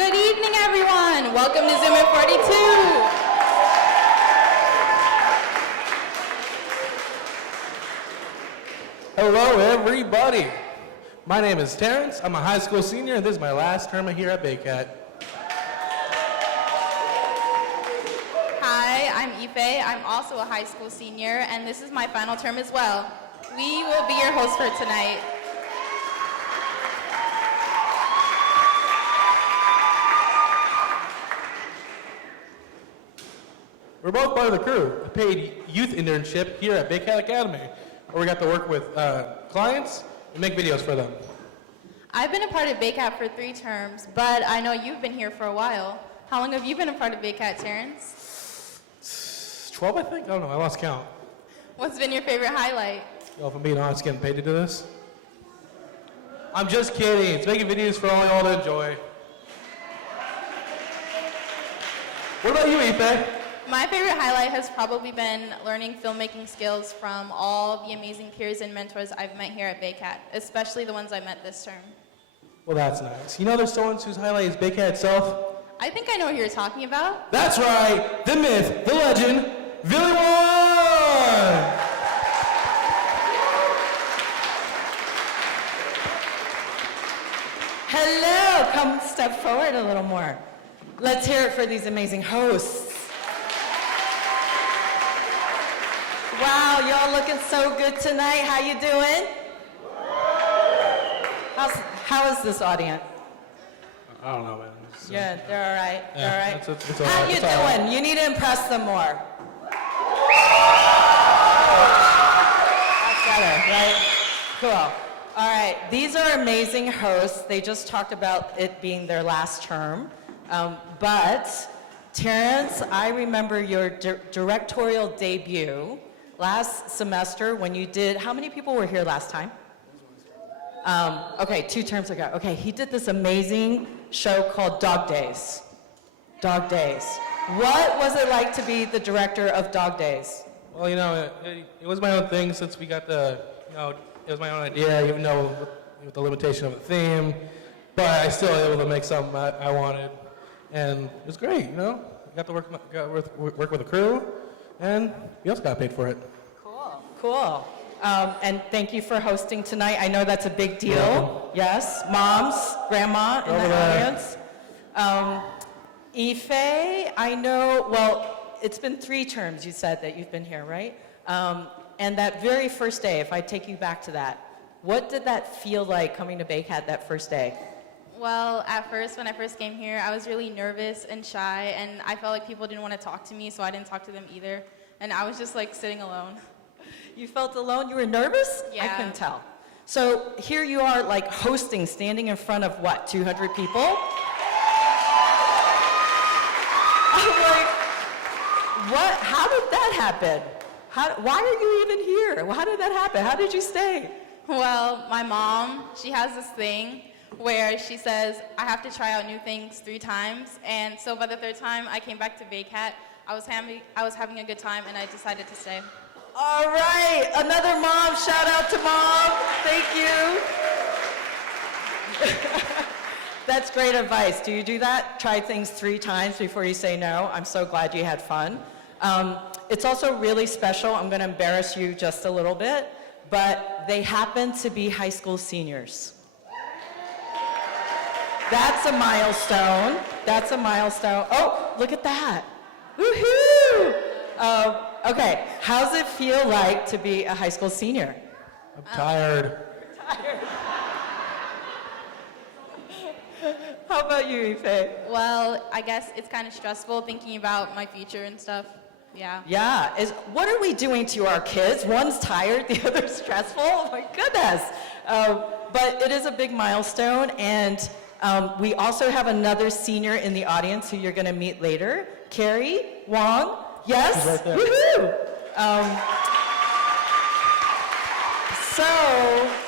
Good evening, everyone. Welcome to ZoomIn 42. Hello, everybody. My name is Terrence. I'm a high school senior, and this is my last term here at Baycat. Hi, I'm Ife. I'm also a high school senior, and this is my final term as well. We will be your hosts for tonight. We're both part of the crew, a paid youth internship here at Baycat Academy, where we got to work with clients and make videos for them. I've been a part of Baycat for 3 terms, but I know you've been here for a while. How long have you been a part of Baycat, Terrence? 12, I think? I don't know. I lost count. What's been your favorite highlight? Well, if I'm being honest, getting paid to do this. I'm just kidding. It's making videos for all y'all to enjoy. What about you, Ife? My favorite highlight has probably been learning filmmaking skills from all the amazing peers and mentors I've met here at Baycat, especially the ones I met this term. Well, that's nice. You know there's someone whose highlight is Baycat itself? I think I know who you're talking about. That's right, the myth, the legend, Billy One! Hello, come step forward a little more. Let's hear it for these amazing hosts. Wow, y'all looking so good tonight. How you doing? How is this audience? I don't know, man. Yeah, they're all right. Yeah, They're all right. it's all How right. you It's all right. doing? You need to impress them more. That's better, right? Cool. All right, these are amazing hosts. They just talked about it being their last term. But Terrence, I remember your directorial debut last semester when you did, how many people were here last time? Okay, 2 terms ago. Okay, he did this amazing show called Dog Days. Dog Days. What was it like to be the director of Dog Days? Well, you know, it was my own thing since we got the, it was my own idea, even though with the limitation of the theme, but I still was able to make something I wanted, and it was great, you know? I got to work with a crew, and we also got paid for it. Cool. Cool. And thank you for hosting tonight. I know that's a big deal. Yes, moms, grandma in the audience. Ife, I know, well, it's been 3 terms you said that you've been here, right? And that very first day, if I take you back to that, what did that feel like coming to Baycat that first day? Well, at first, when I first came here, I was really nervous and shy, and I felt like people didn't want to talk to me, so I didn't talk to them either. And I was just like sitting alone. You felt alone? You were nervous? Yeah. I couldn't tell. So here you are, like hosting, standing in front of what, 200 people? I'm like, what? How did that happen? Why are you even here? How did that happen? How did you stay? Well, my mom, she has this thing where she says, I have to try out new things 3 times. And so by the 3rd time I came back to Baycat, I was having a good time, and I decided to stay. All right, another mom. Shout out to mom. Thank you. That's great advice. Do you do that? Try things 3 times before you say no. I'm so glad you had fun. It's also really special. I'm going to embarrass you just a little bit, but they happen to be high school seniors. That's a milestone. That's a milestone. Oh, look at that. Woohoo! Okay, how's it feel like to be a high school senior? I'm tired. How about you, Ife? Well, I guess it's kind of stressful thinking about my future and stuff. Yeah. Yeah, what are we doing to our kids? One's tired, the other's stressful. Oh my goodness. But it is a big milestone, and we also have another senior in the audience who you're going to meet later, Carrie Wong. Yes? She's right there. Woohoo! So,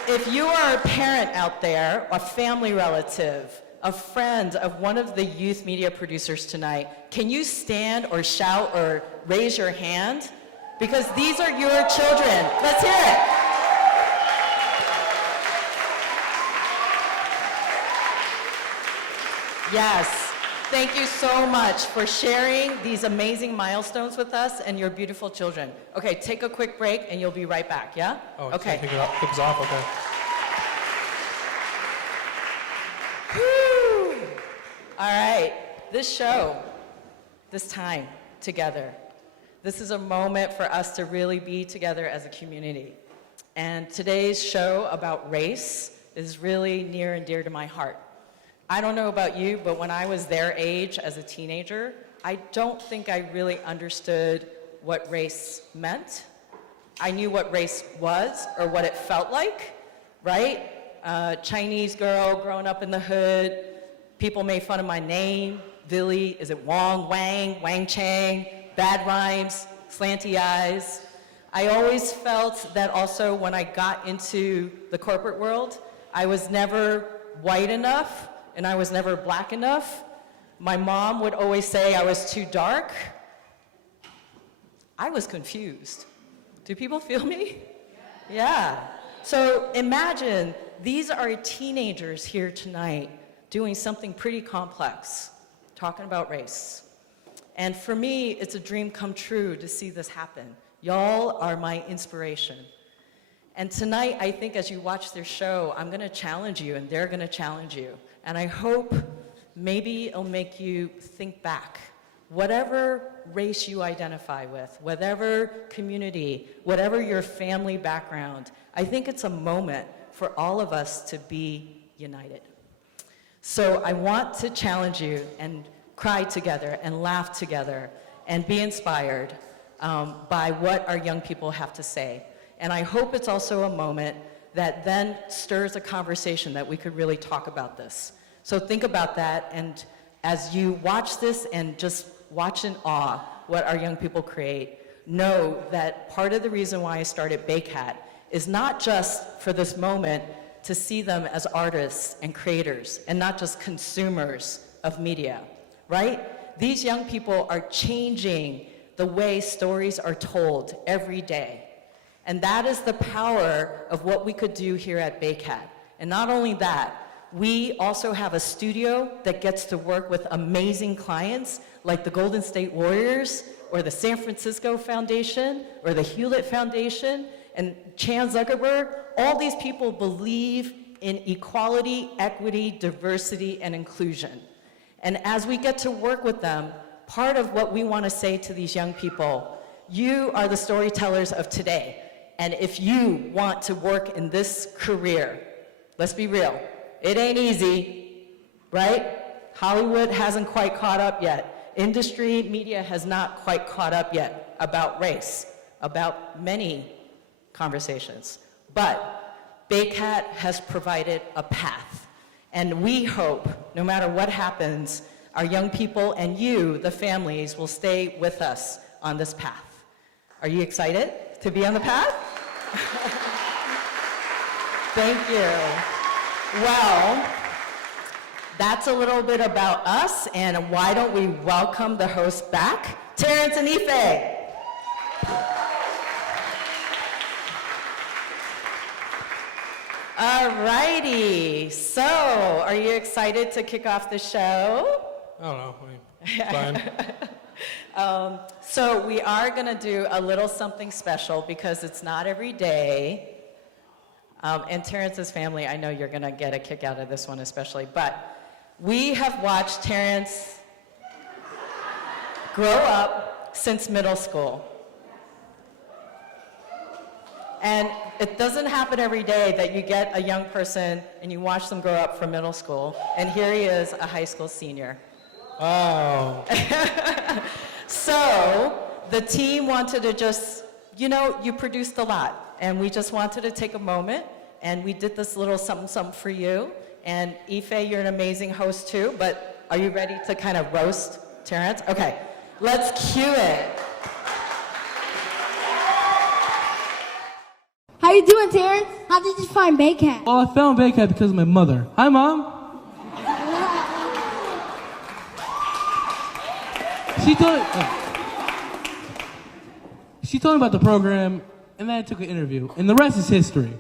if you are a parent out there, a family relative, a friend of one of the youth media producers tonight, can you stand or shout or raise your hand? Because these are your children. Let's hear it. Yes. Thank you so much for sharing these amazing milestones with us and your beautiful children. Okay, take a quick break and you'll be right back, yeah? Oh, okay. Kick us off, okay. Woo! All right, this show, this time together, this is a moment for us to really be together as a community. And today's show about race is really near and dear to my heart. I don't know about you, but when I was their age as a teenager, I don't think I really understood what race meant. I knew what race was or what it felt like, right? Chinese girl growing up in the hood, people made fun of my name, Billy, is it Wong, Wang, Wang Chang, bad rhymes, slanty eyes. I always felt that also when I got into the corporate world, I was never white enough and I was never black enough. My mom would always say I was too dark. I was confused. Do people feel me? Yeah. So imagine these are teenagers here tonight doing something pretty complex, talking about race. And for me, it's a dream come true to see this happen. Y'all are my inspiration. And tonight, I think as you watch their show, I'm gonna challenge you and they're gonna challenge you. And I hope maybe it'll make you think back. Whatever race you identify with, whatever community, whatever your family background, I think it's a moment for all of us to be united. So I want to challenge you and cry together and laugh together and be inspired by what our young people have to say. And I hope it's also a moment that then stirs a conversation that we could really talk about this. So think about that, and as you watch this and just watch in awe what our young people create, know that part of the reason why I started BayCat is not just for this moment to see them as artists and creators and not just consumers of media, right? These young people are changing the way stories are told every day. And that is the power of what we could do here at BayCat. And not only that, we also have a studio that gets to work with amazing clients like the Golden State Warriors or the San Francisco Foundation or the Hewlett Foundation and Chan Zuckerberg. All these people believe in equality, equity, diversity, and inclusion. And as we get to work with them, part of what we want to say to these young people, you are the storytellers of today. And if you want to work in this career, let's be real, it ain't easy, right? Hollywood hasn't quite caught up yet. Industry, media has not quite caught up yet about race, about many conversations. But BayCat has provided a path. And we hope, no matter what happens, our young people and you, the families, will stay with us on this path. Are you excited to be on the path? Thank you. Well, that's a little bit about us, and why don't we welcome the hosts back, Terrence and Ife. All righty, so are you excited to kick off the show? I don't know, it's fine. So we are gonna do a little something special because it's not every day. And Terrence's family, I know you're gonna get a kick out of this one especially, but we have watched Terrence grow up since middle school. And it doesn't happen every day that you get a young person and you watch them grow up from middle school, and here he is, a high school senior. Wow. So the team wanted to just, you produced a lot, and we just wanted to take a moment, and we did this little something, something for you. And Ife, you're an amazing host too, but are you ready to kind of roast Terrence? Okay, let's cue it. How you doing, Terrence? How did you find BayCat? Oh, I found BayCat because of my mother. Hi, Mom. She told me about the program, and then I took an interview, and the rest is history.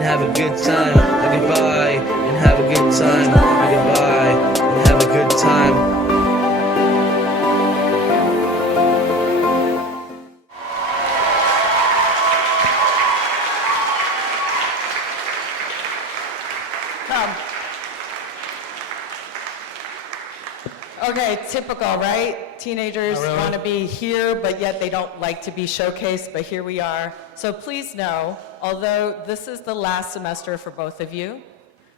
and have a good time. Goodbye and have a good time. Goodbye and have a good time. Come. Okay, typical, right? Teenagers Not really. want to be here, but yet they don't like to be showcased, but here we are. So please know, although this is the last semester for both of you,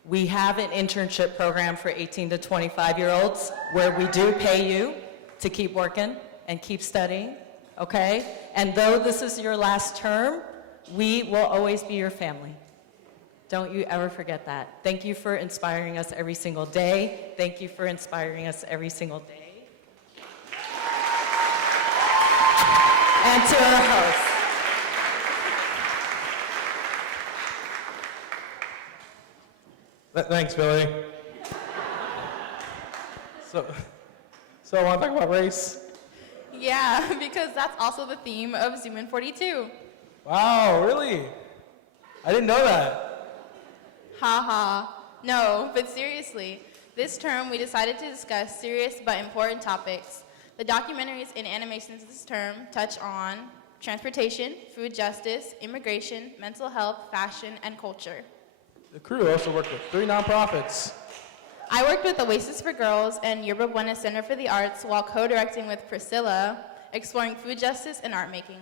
we have an internship program for 18 to 25-year-olds where we do pay you to keep working and keep studying, okay? And though this is your last term, we will always be your family. Don't you ever forget that. Thank you for inspiring us every single day. Thank you for inspiring us every single day. And to our hosts. Thanks, Billy. So I want to talk about race. Yeah, because that's also the theme of ZoomIn 42. Wow, really? I didn't know that. Haha. No, but seriously, this term we decided to discuss serious but important topics. The documentaries and animations this term touch on transportation, food justice, immigration, mental health, fashion, and culture. The crew also worked with 3 nonprofits. I worked with Oasis for Girls and Yerba Buena Center for the Arts while co-directing with Priscilla, exploring food justice and art making.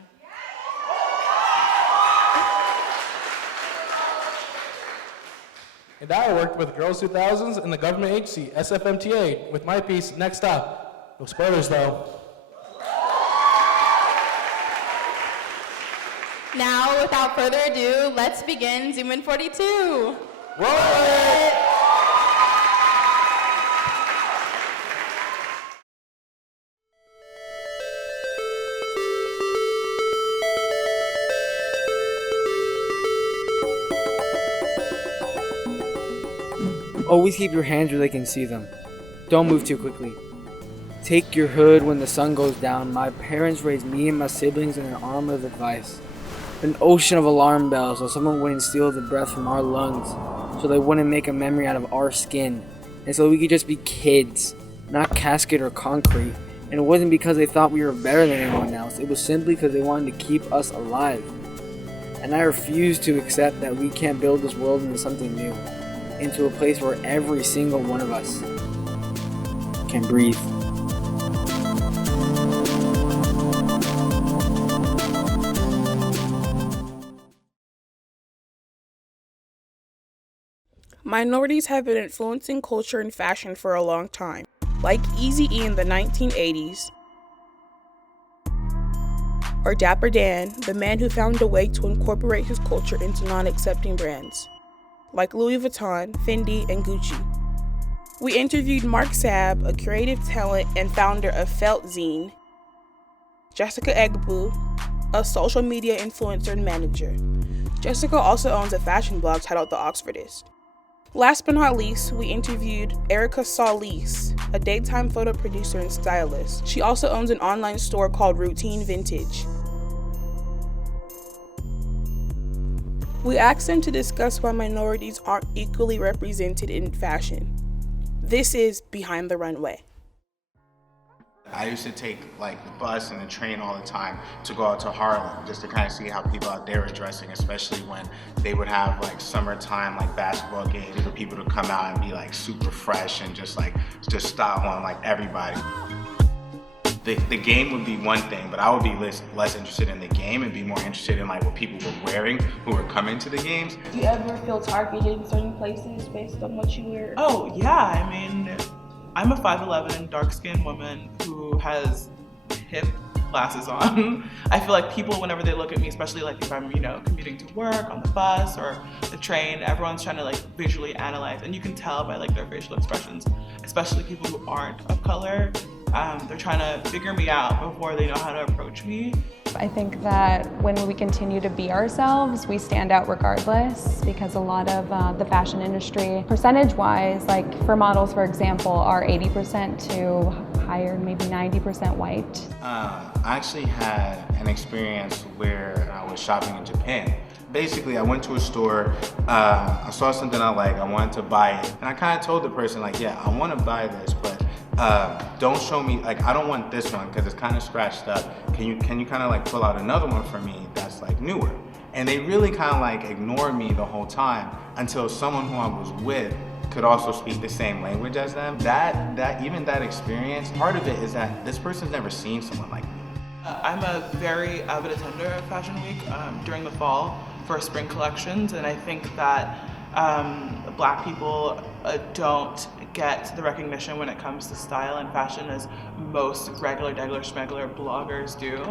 And I worked with Girls 2000s and the government agency, SFMTA, with my piece, Next Up. No spoilers, though. Now, without further ado, let's begin ZoomIn 42. Roll it! Always keep your hands where they can see them. Don't move too quickly. Take your hood when the sun goes down. My parents raised me and my siblings in an armor of advice. An ocean of alarm bells so someone wouldn't steal the breath from our lungs. So they wouldn't make a memory out of our skin. And so we could just be kids, not casket or concrete. And it wasn't because they thought we were better than anyone else. It was simply because they wanted to keep us alive. And I refuse to accept that we can't build this world into something new. Into a place where every single one of us can breathe. Minorities have been influencing culture and fashion for a long time, like Eazy-E in the 1980s, or Dapper Dan, the man who found a way to incorporate his culture into non-accepting brands, like Louis Vuitton, Fendi, and Gucci. We interviewed Mark Sabb, a creative talent and founder of Felt Zine, Jessica Egbu, a social media influencer and manager. Jessica also owns a fashion blog titled The Oxfordist. Last but not least, we interviewed Erica Solis, a daytime photo producer and stylist. She also owns an online store called Routine Vintage. We asked them to discuss why minorities aren't equally represented in fashion. This is Behind the Runway. I used to take like the bus and the train all the time to go out to Harlem just to kind of see how people out there were dressing, especially when they would have like summertime like basketball games for people to come out and be like super fresh and just style on like everybody. The game would be one thing, but I would be less interested in the game and be more interested in like what people were wearing who were coming to the games. Do you ever feel targeted in certain places based on what you wear? Oh yeah, I mean, I'm a 5'11", dark-skinned woman who has hip glasses on. I feel like people, whenever they look at me, especially like if I'm, commuting to work on the bus or the train, everyone's trying to like visually analyze, and you can tell by like their facial expressions, especially people who aren't of color. They're trying to figure me out before they know how to approach me. I think that when we continue to be ourselves, we stand out regardless, because a lot of the fashion industry, percentage-wise, like for models, for example, are 80% to higher, maybe 90% white. I actually had an experience where I was shopping in Japan Basically, I went to a store, I saw something I like, I wanted to buy it, and I kind of told the person like, yeah, I want to buy this, but don't show me, like, I don't want this one because it's kind of scratched up. Can you kind of like pull out another one for me that's like newer? And they really kind of like ignored me the whole time until someone who I was with could also speak the same language as them. Even that experience, part of it is that this person's never seen someone like me. I'm a very avid attender of Fashion Week during the fall for spring collections, and I think that Black people don't get the recognition when it comes to style and fashion as most regular, degular, schmegular bloggers do.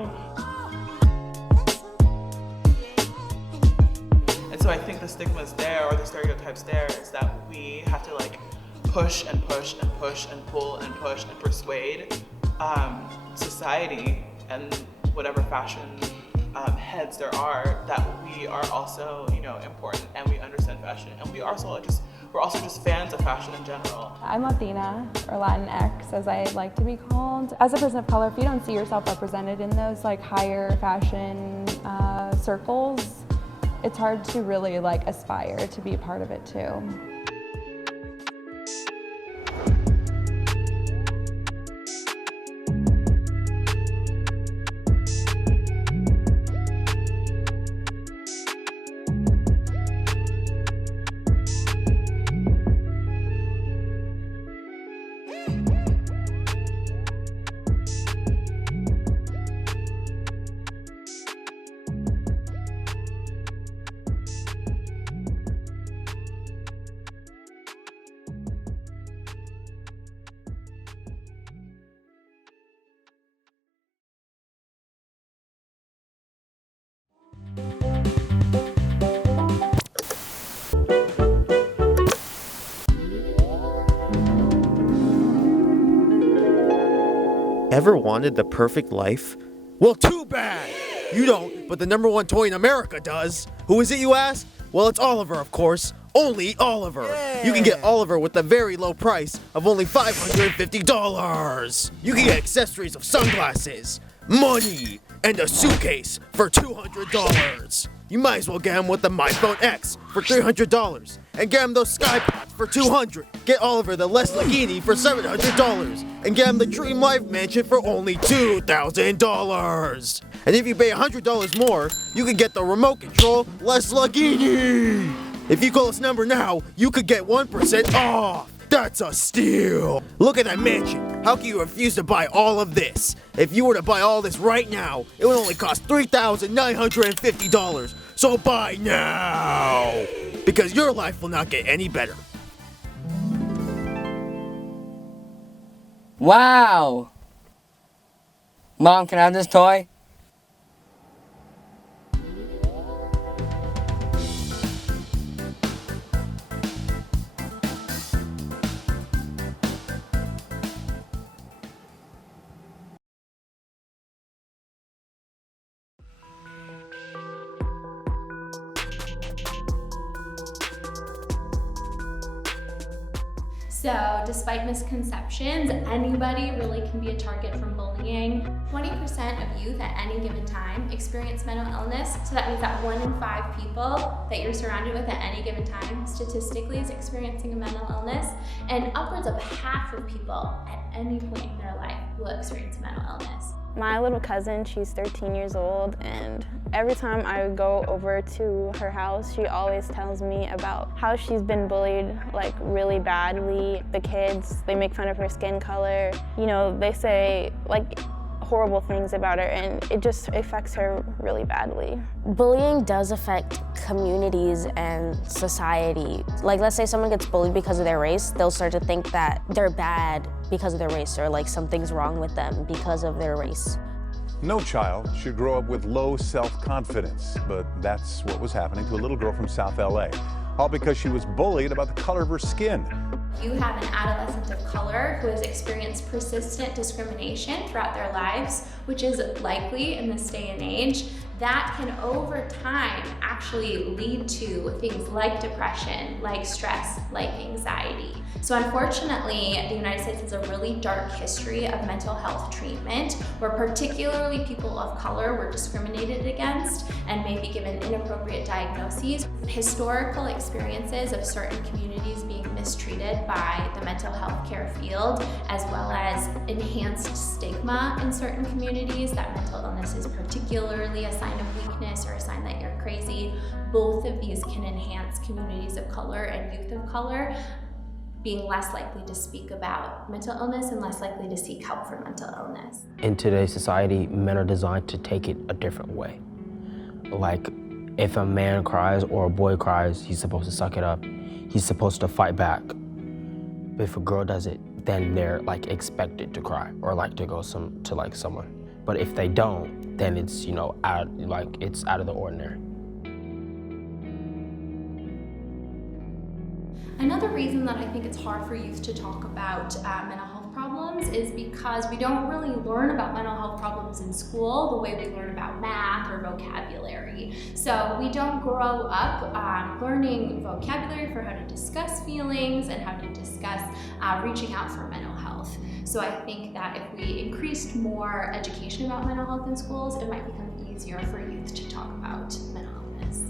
And so I think the stigma's there, or the stereotype's there, is that we have to like push and push and push and pull and push and persuade society and whatever fashion heads there are that we are also, important and we understand fashion, and we're also just fans of fashion in general. I'm Latina, or Latinx as I like to be called. As a person of color, if you don't see yourself represented in those like higher fashion circles, it's hard to really like aspire to be a part of it too. Ever wanted the perfect life? Well, too bad! You don't, but the #1 toy in America does. Who is it, you ask? Well, it's Oliver, of course. Only Oliver. Yeah. You can get Oliver with the very low price of only $550. You can get accessories of sunglasses, money, and a suitcase for $200. You might as well get him with the MyPhone X for $300 and get him those SkyPods for $200. Get Oliver the Les Lamborghini for $700 and get him the Dream Life Mansion for only $2,000. And if you pay $100 more, you can get the remote control Les Lamborghini. If you call this number now, you could get 1% off. That's a steal. Look at that mansion. How can you refuse to buy all of this? If you were to buy all this right now, it would only cost $3,950. So buy now, because your life will not get any better. Wow. Mom, can I have this toy? So, despite misconceptions, anybody really can be a target from bullying. 20% of youth at any given time experience mental illness, so that means that 1 in 5 people that you're surrounded with at any given time statistically is experiencing a mental illness, and upwards of half of people at any point in their life will experience mental illness. My little cousin, she's 13 years old, and every time I go over to her house, she always tells me about how she's been bullied, like, really badly. The kids, they make fun of her skin color. You know, they say, like, horrible things about her, and it just affects her really badly. Bullying does affect communities and society. Like, let's say someone gets bullied because of their race, they'll start to think that they're bad because of their race, or like something's wrong with them because of their race. No child should grow up with low self-confidence, but that's what was happening to a little girl from South LA, all because she was bullied about the color of her skin. You have an adolescent of color who has experienced persistent discrimination throughout their lives, which is likely in this day and age. that can over time actually lead to things like depression, like stress, like anxiety. So unfortunately, the United States has a really dark history of mental health treatment, where particularly people of color were discriminated against and may be given inappropriate diagnoses. Historical experiences of certain communities being mistreated by the mental health care field, as well as enhanced stigma in certain communities that mental illness is particularly a sign of weakness or a sign that you're crazy. Both of these can enhance communities of color and youth of color being less likely to speak about mental illness and less likely to seek help for mental illness. In today's society, men are designed to take it a different way. Like, if a man cries or a boy cries, he's supposed to suck it up. He's supposed to fight back. But if a girl does it, then they're like expected to cry or like to go to someone. But if they don't, then it's, you know, it's out of the ordinary. Another reason that I think it's hard for youth to talk about mental health problems is because we don't really learn about mental health problems in school the way we learn about math or vocabulary. So we don't grow up learning vocabulary for how to discuss feelings and how to discuss reaching out for mental health. So I think that if we increased more education about mental health in schools, it might become easier for youth to talk about mental illness.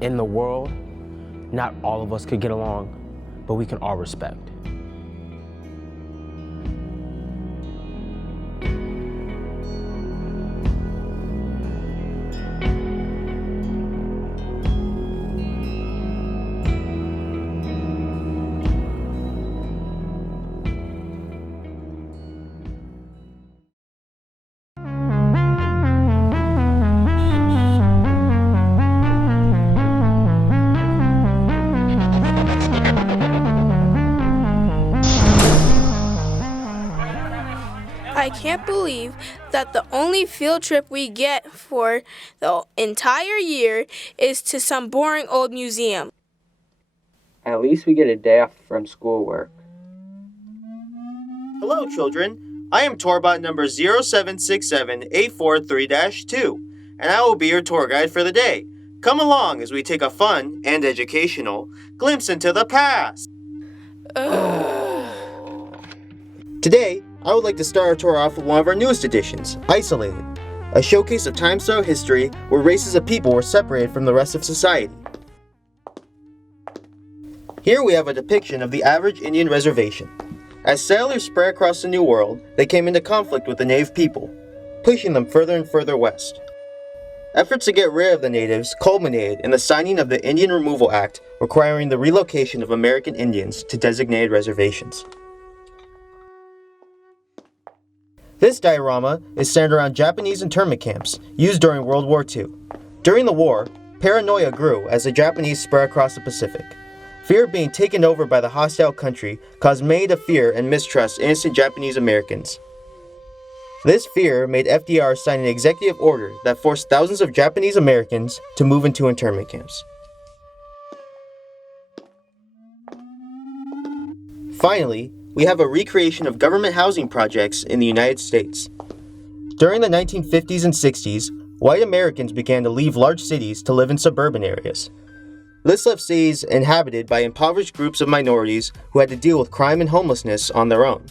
In the world, not all of us could get along, but we can all respect. I can't believe that the only field trip we get for the entire year is to some boring old museum. At least we get a day off from schoolwork. Hello, children. I am Tourbot number 0767843-2, and I will be your tour guide for the day. Come along as we take a fun and educational glimpse into the past. Today, I would like to start our tour off with one of our newest editions, Isolated, a showcase of time-style history where races of people were separated from the rest of society. Here we have a depiction of the average Indian reservation. As settlers spread across the New World, they came into conflict with the native people, pushing them further and further west. Efforts to get rid of the natives culminated in the signing of the Indian Removal Act, requiring the relocation of American Indians to designated reservations. This diorama is centered around Japanese internment camps used during World War II. During the war, paranoia grew as the Japanese spread across the Pacific. Fear of being taken over by the hostile country caused many to fear and mistrust innocent Japanese Americans. This fear made FDR sign an executive order that forced thousands of Japanese Americans to move into internment camps. Finally, we have a recreation of government housing projects in the United States. During the 1950s and 60s, white Americans began to leave large cities to live in suburban areas. This left cities inhabited by impoverished groups of minorities who had to deal with crime and homelessness on their own.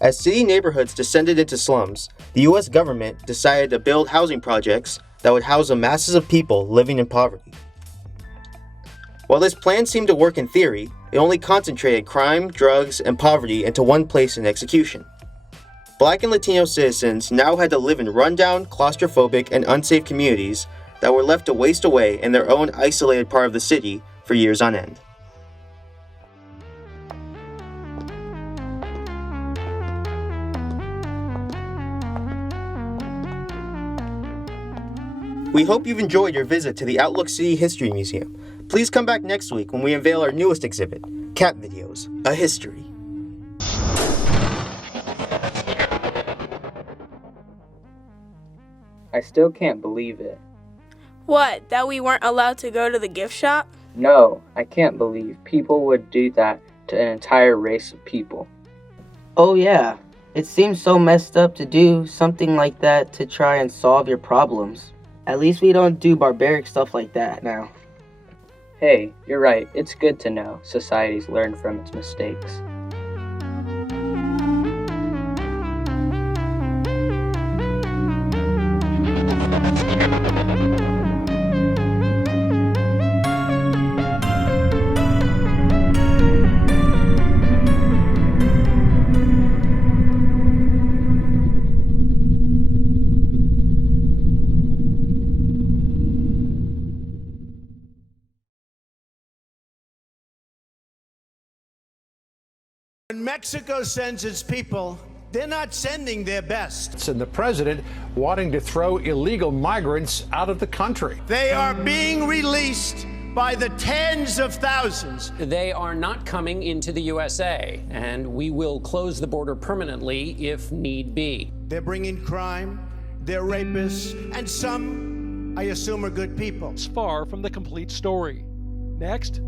As city neighborhoods descended into slums, the US government decided to build housing projects that would house the masses of people living in poverty. While this plan seemed to work in theory, it only concentrated crime, drugs, and poverty into one place in execution. Black and Latino citizens now had to live in rundown, claustrophobic, and unsafe communities that were left to waste away in their own isolated part of the city for years on end. We hope you've enjoyed your visit to the Outlook City History Museum. Please come back next week when we unveil our newest exhibit, Cat Videos, A History. I still can't believe it. What, that we weren't allowed to go to the gift shop? No, I can't believe people would do that to an entire race of people. Oh yeah, It seems so messed up to do something like that to try and solve your problems. At least we don't do barbaric stuff like that now. Hey, you're right. It's good to know society's learned from its mistakes. When Mexico sends its people, they're not sending their best. And the president wanting to throw illegal migrants out of the country. They are being released by the tens of thousands. They are not coming into the USA, and we will close the border permanently if need be. They're bringing crime, they're rapists, and some, I assume, are good people. It's far from the complete story. Next.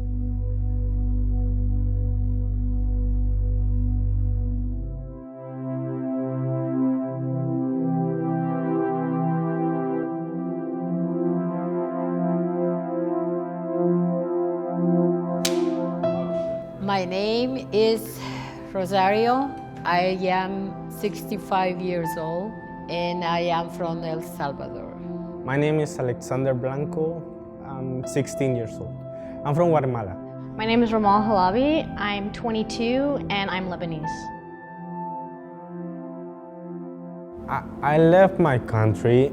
My name is Rosario. I am 65 years old and I am from El Salvador. My name is Alexander Blanco. I'm 16 years old. I'm from Guatemala. My name is Ramal Halabi. I'm 22 and I'm Lebanese. I left my country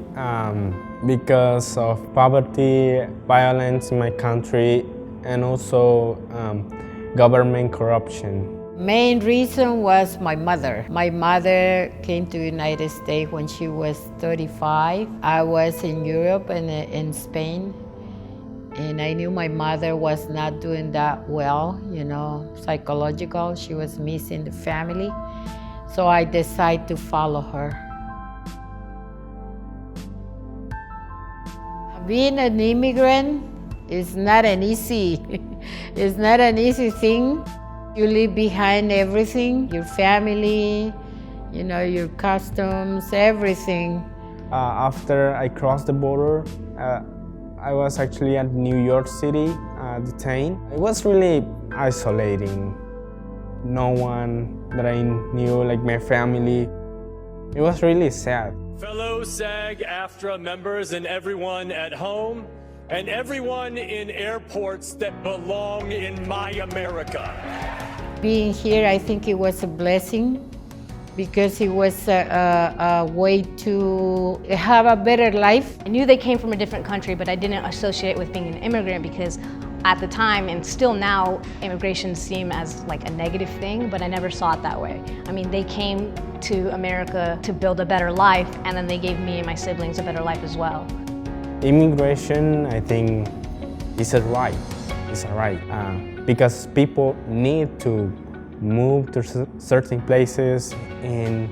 because of poverty, violence in my country, and also government corruption. Main reason was my mother. My mother came to the United States when she was 35. I was in Europe and in Spain, and I knew my mother was not doing that well, you know, psychological. She was missing the family. So I decided to follow her. Being an immigrant is not an easy, it's not an easy thing. You leave behind everything, your family, you know, your customs, everything. After I crossed the border, I was actually at New York City, detained. It was really isolating. No one that I knew, like my family. It was really sad. Fellow SAG-AFTRA members and everyone at home, and everyone in airports that belong in my America. Being here, I think it was a blessing because it was a way to have a better life. I knew they came from a different country, but I didn't associate with being an immigrant because at the time, and still now, immigration seemed as like a negative thing, but I never saw it that way. I mean, they came to America to build a better life, and then they gave me and my siblings a better life as well. Immigration, I think, is a right. It's a right because people need to move to certain places and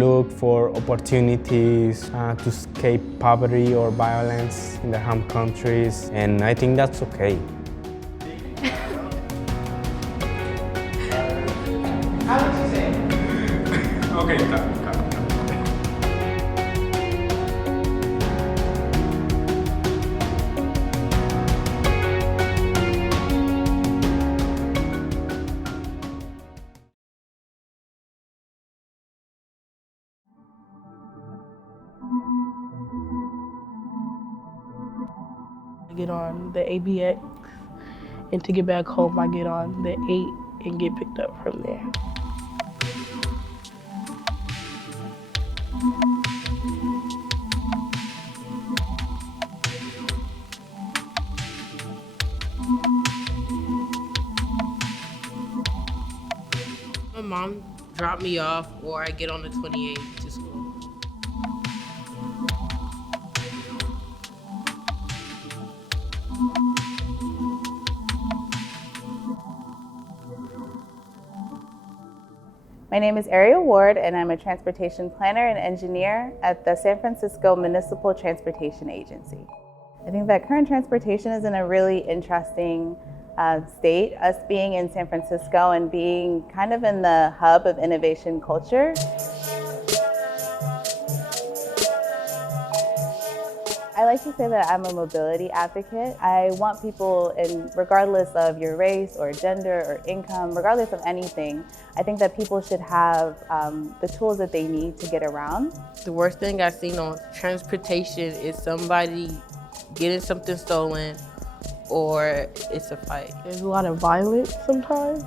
look for opportunities to escape poverty or violence in their home countries, and I think that's okay. How did you say? Okay, cut. I get on the ABX, and to get back home, I get on the 8 and get picked up from there. My mom dropped me off, or I get on the 28 to school. My name is Ariel Ward, and I'm a transportation planner and engineer at the San Francisco Municipal Transportation Agency. I think that current transportation is in a really interesting state. Us being in San Francisco and being kind of in the hub of innovation culture. I like to say that I'm a mobility advocate. I want people, regardless of your race or gender or income, regardless of anything, I think that people should have the tools that they need to get around. The worst thing I've seen on transportation is somebody getting something stolen or it's a fight. There's a lot of violence sometimes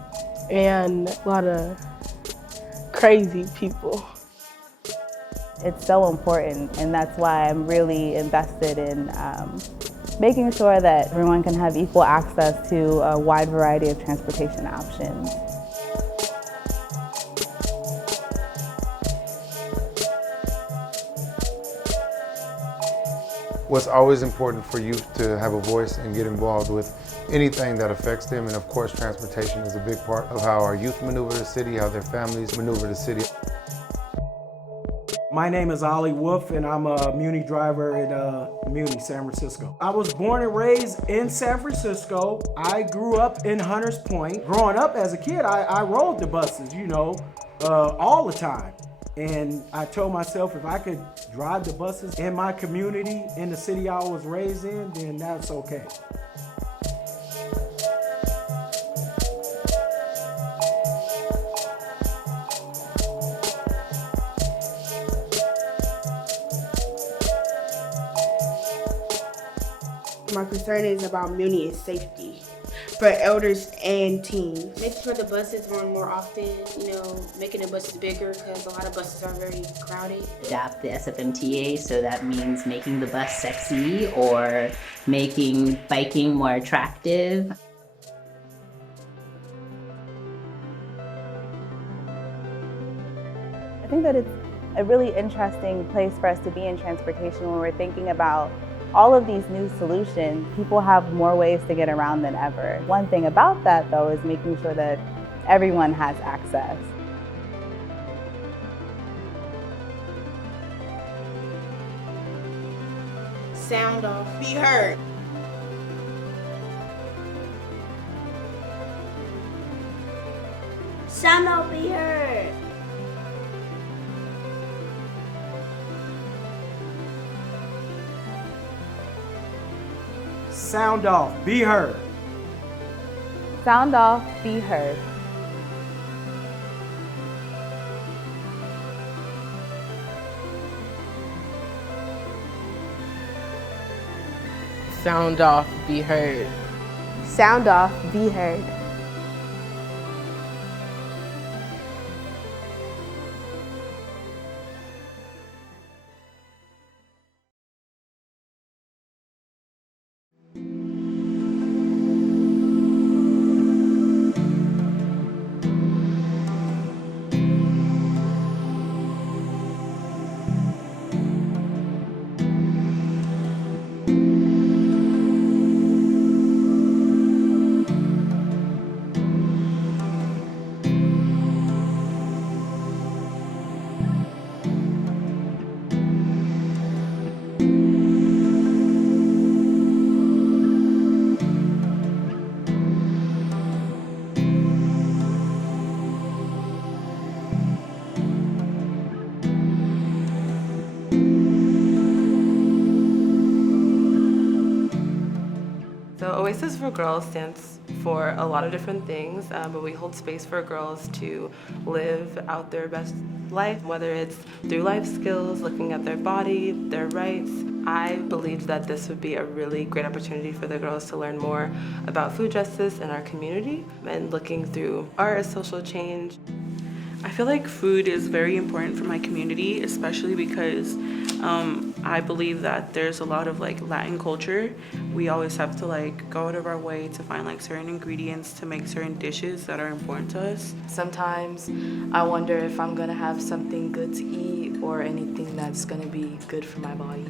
and a lot of crazy people. It's so important, and that's why I'm really invested in making sure that everyone can have equal access to a wide variety of transportation options. What's always important for youth to have a voice and get involved with anything that affects them, and of course transportation is a big part of how our youth maneuver the city, how their families maneuver the city. My name is Ollie Wolf, and I'm a Muni driver at Muni, San Francisco. I was born and raised in San Francisco. I grew up in Hunters Point. Growing up as a kid, I rode the buses, all the time. And I told myself if I could drive the buses in my community, in the city I was raised in, then that's okay. My concern is about Muni and safety for elders and teens. Making sure the buses run more often, making the buses bigger because a lot of buses are very crowded. Adapt the SFMTA, so that means making the bus sexy or making biking more attractive. I think that it's a really interesting place for us to be in transportation when we're thinking about all of these new solutions. People have more ways to get around than ever. One thing about that, though, is making sure that everyone has access. Sound off, be heard. Sound off, be heard. Sound off, be heard. Sound off, be heard. Sound off, be heard. Sound off, be heard. Oasis for Girls stands for a lot of different things, but we hold space for girls to live out their best life, whether it's through life skills, looking at their body, their rights. I believed that this would be a really great opportunity for the girls to learn more about food justice in our community and looking through art, social change. I feel like food is very important for my community, especially because I believe that there's a lot of Latin culture. We always have to go out of our way to find certain ingredients to make certain dishes that are important to us. Sometimes I wonder if I'm gonna have something good to eat or anything that's gonna be good for my body.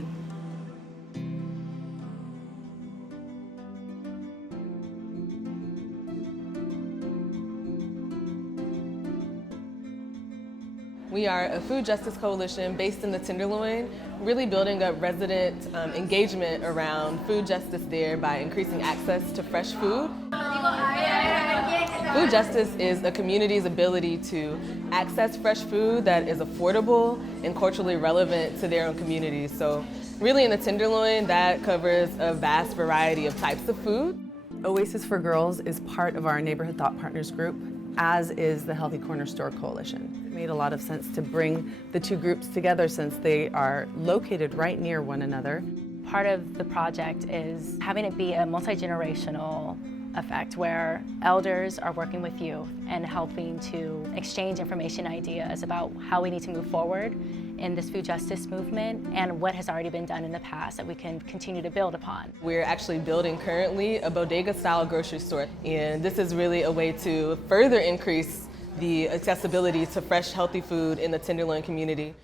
We are a food justice coalition based in the Tenderloin, really building up resident engagement around food justice there by increasing access to fresh food. Food justice is a community's ability to access fresh food that is affordable and culturally relevant to their own communities. So really in the Tenderloin, that covers a vast variety of types of food. Oasis for Girls is part of our Neighborhood Thought Partners group, as is the Healthy Corner Store Coalition. It made a lot of sense to bring the two groups together since they are located right near one another. Part of the project is having it be a multi-generational effect where elders are working with youth and helping to exchange information ideas about how we need to move forward in this food justice movement and what has already been done in the past that we can continue to build upon. We're actually building currently a bodega-style grocery store, and this is really a way to further increase the accessibility to fresh, healthy food in the Tenderloin community.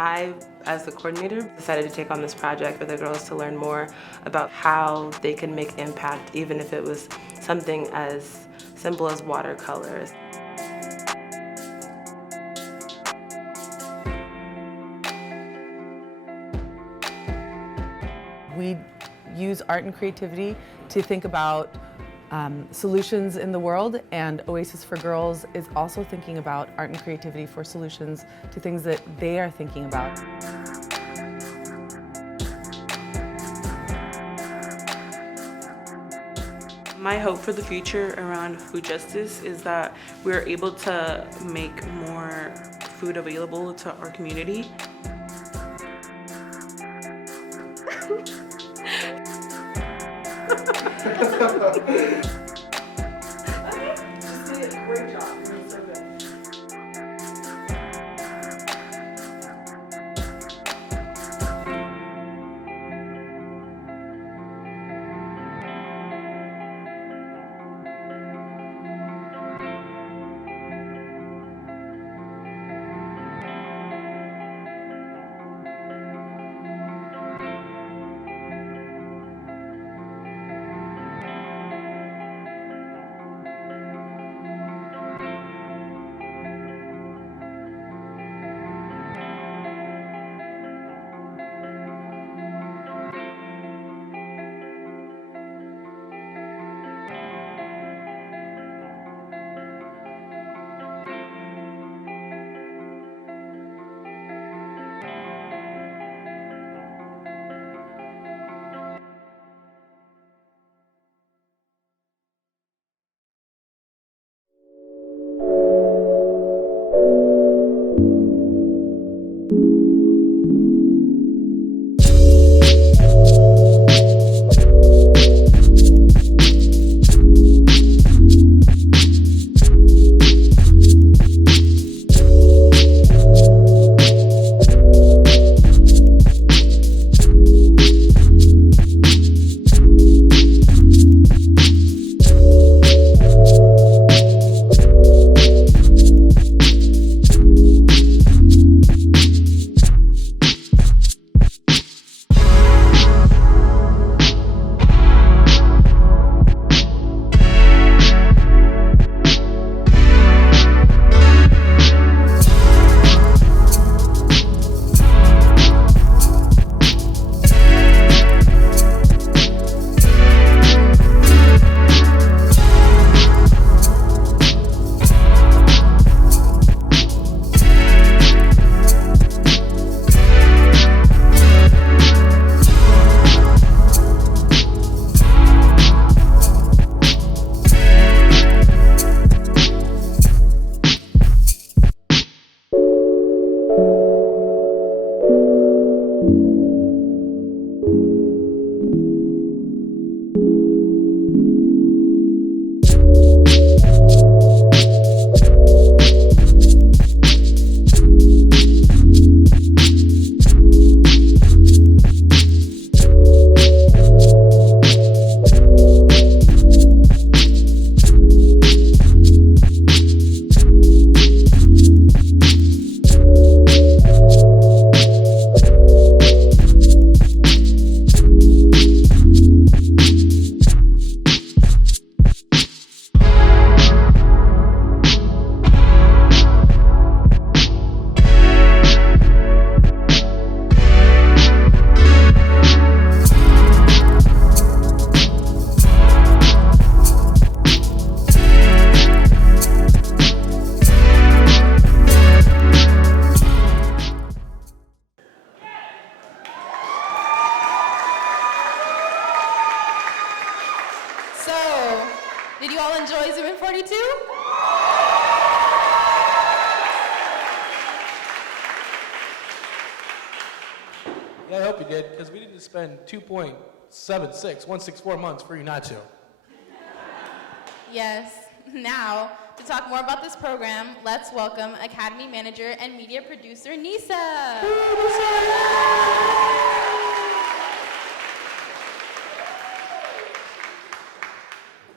I, as the coordinator, decided to take on this project for the girls to learn more about how they can make impact, even if it was something as simple as watercolors. We use art and creativity to think about solutions in the world, and Oasis for Girls is also thinking about art and creativity for solutions to things that they are thinking about. My hope for the future around food justice is that we're able to make more food available to our community. Great job. I hope you did, because we didn't spend 164 months for you not to. Yes. Now, to talk more about this program, let's welcome Academy Manager and Media Producer, Nisa.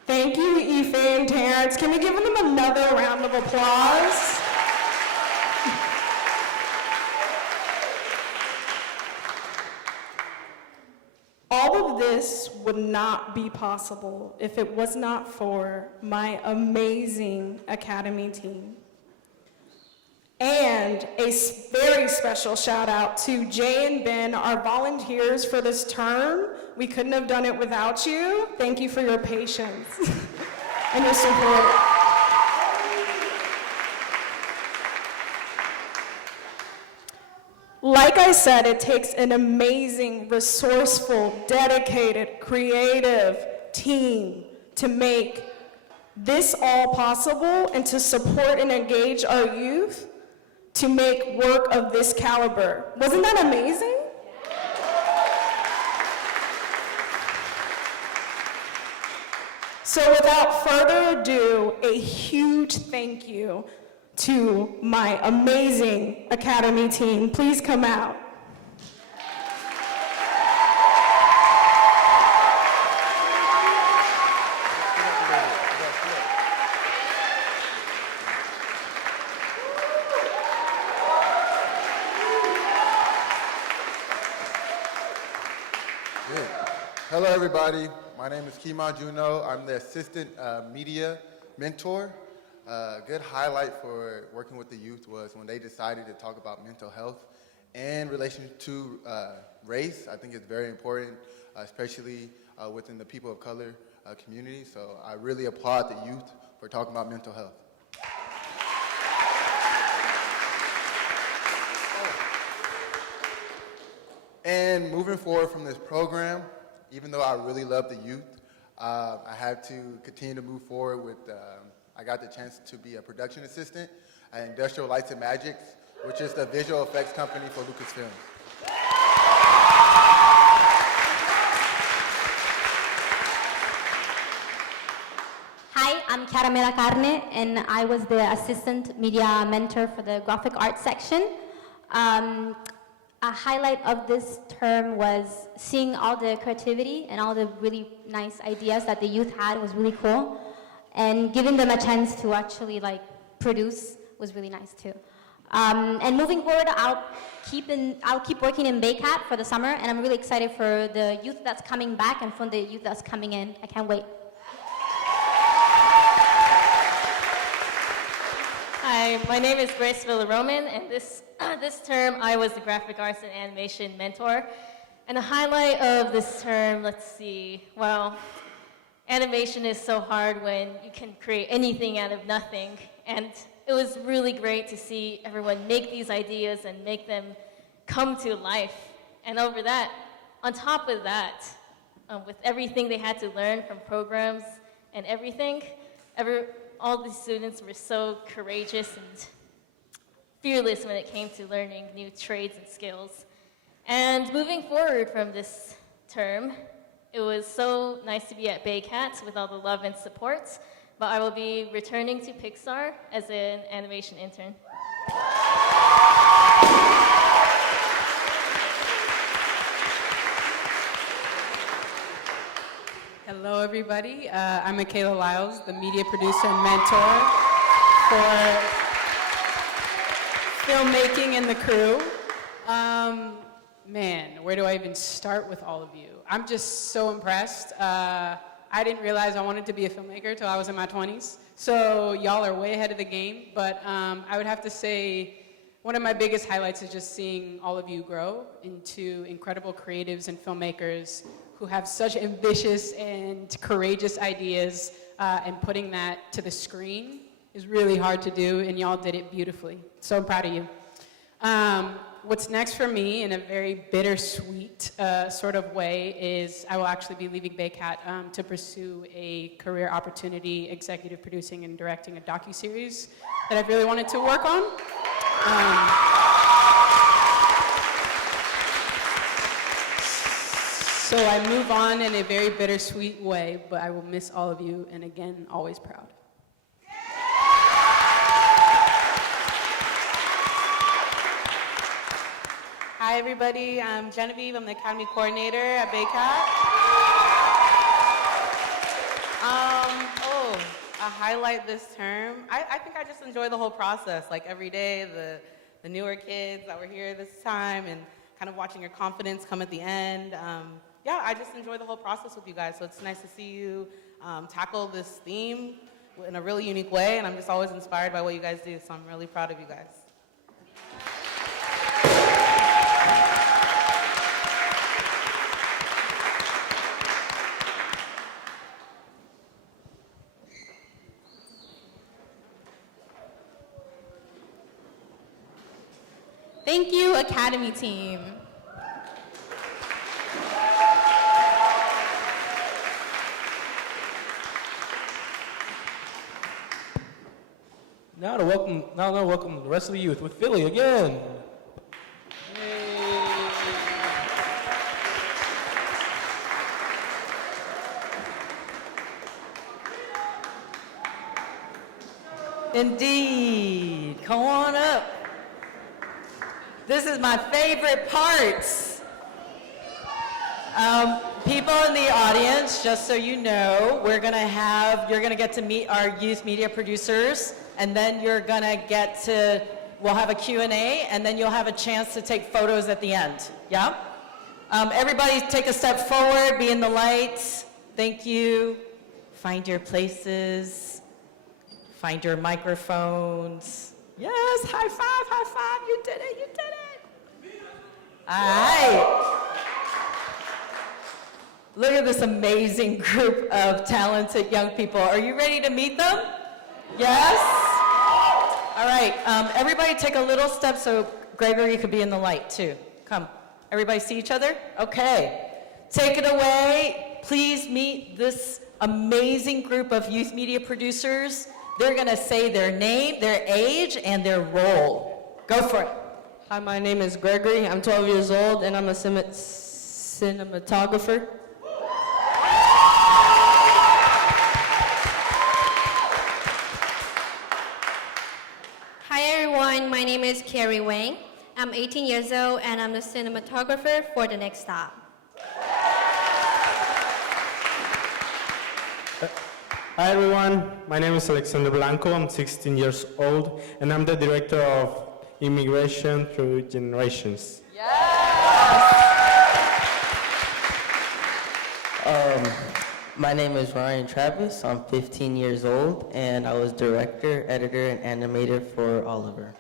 Thank you, Aoife and Terrence. Can we give them another round of applause? All of this would not be possible if it was not for my amazing Academy team. And a very special shout out to Jay and Ben, our volunteers for this term. We couldn't have done it without you. Thank you for your patience and your support. Like I said, it takes an amazing, resourceful, dedicated, creative team to make this all possible and to support and engage our youth to make work of this caliber. Wasn't that amazing? So without further ado, a huge thank you to my amazing Academy team. Please come out. Good. Hello, everybody. My name is Kima Juno. I'm the assistant media mentor. A good highlight for working with the youth was when they decided to talk about mental health and relation to race. I think it's very important, especially within the people of color community. So I really applaud the youth for talking about mental health. And moving forward from this program, even though I really love the youth, I had to continue to move forward with, I got the chance to be a production assistant at Industrial Lights and Magics, which is the visual effects company for Lucasfilm. Hi, I'm Caramela Carne, and I was the assistant media mentor for the graphic arts section. A highlight of this term was seeing all the creativity and all the really nice ideas that the youth had was really cool. And giving them a chance to actually produce was really nice too. And moving forward, I'll keep working in BayCat for the summer, and I'm really excited for the youth that's coming back and from the youth that's coming in. I can't wait. Hi, my name is Grace Villaroman, and this term I was the graphic arts and animation mentor. And the highlight of this term, let's see, well, animation is so hard when you can create anything out of nothing. And it was really great to see everyone make these ideas and make them come to life. And on top of that, with everything they had to learn from programs and everything, all the students were so courageous and fearless when it came to learning new trades and skills. And moving forward from this term, it was so nice to be at BayCat with all the love and support, but I will be returning to Pixar as an animation intern. Hello, everybody. I'm Michaela Lyles, the media producer and mentor for filmmaking and the crew. Man, where do I even start with all of you? I'm just so impressed. I didn't realize I wanted to be a filmmaker till I was in my 20s. So y'all are way ahead of the game. But I would have to say one of my biggest highlights is just seeing all of you grow into incredible creatives and filmmakers who have such ambitious and courageous ideas, and putting that to the screen is really hard to do, and y'all did it beautifully. So I'm proud of you. What's next for me, in a very bittersweet sort of way, is I will actually be leaving BayCat to pursue a career opportunity executive producing and directing a docuseries that I've really wanted to work on. So I move on in a very bittersweet way, but I will miss all of you, and again, always proud. Hi, everybody. I'm Genevieve. I'm the Academy Coordinator at BayCat. A highlight this term. I think I just enjoy the whole process. Like every day, the newer kids that were here this time and kind of watching your confidence come at the end. Yeah, I just enjoy the whole process with you guys. So it's nice to see you tackle this theme in a really unique way. And I'm just always inspired by what you guys do. So I'm really proud of you guys. Thank you, Academy team. Now to welcome the rest of the youth with Philly again. Indeed. Come on up. This is my favorite part. People in the audience, just so you know, you're gonna get to meet our youth media producers, and then we'll have a Q&A, and then you'll have a chance to take photos at the end, yeah? Everybody take a step forward, be in the light. Thank you. Find your places. Find your microphones. Yes, high five, you did it. All right. Look at this amazing group of talented young people. Are you ready to meet them? Yes? All right, everybody take a little step so Gregory could be in the light too. Come, everybody see each other? Okay, take it away. Please meet this amazing group of youth media producers. They're gonna say their name, their age, and their role. Go for it. Hi, my name is Gregory. I'm 12 years old, and I'm a cinematographer. Hi, everyone. My name is Carrie Wang. I'm 18 years old, and I'm the cinematographer for The Next Stop. Hi everyone, my name is Alexander Blanco, I'm 16 years old, and I'm the director of Immigration Through Generations. My name is Ryan Travis, I'm 15 years old, and I was director, editor, and animator for Oliver.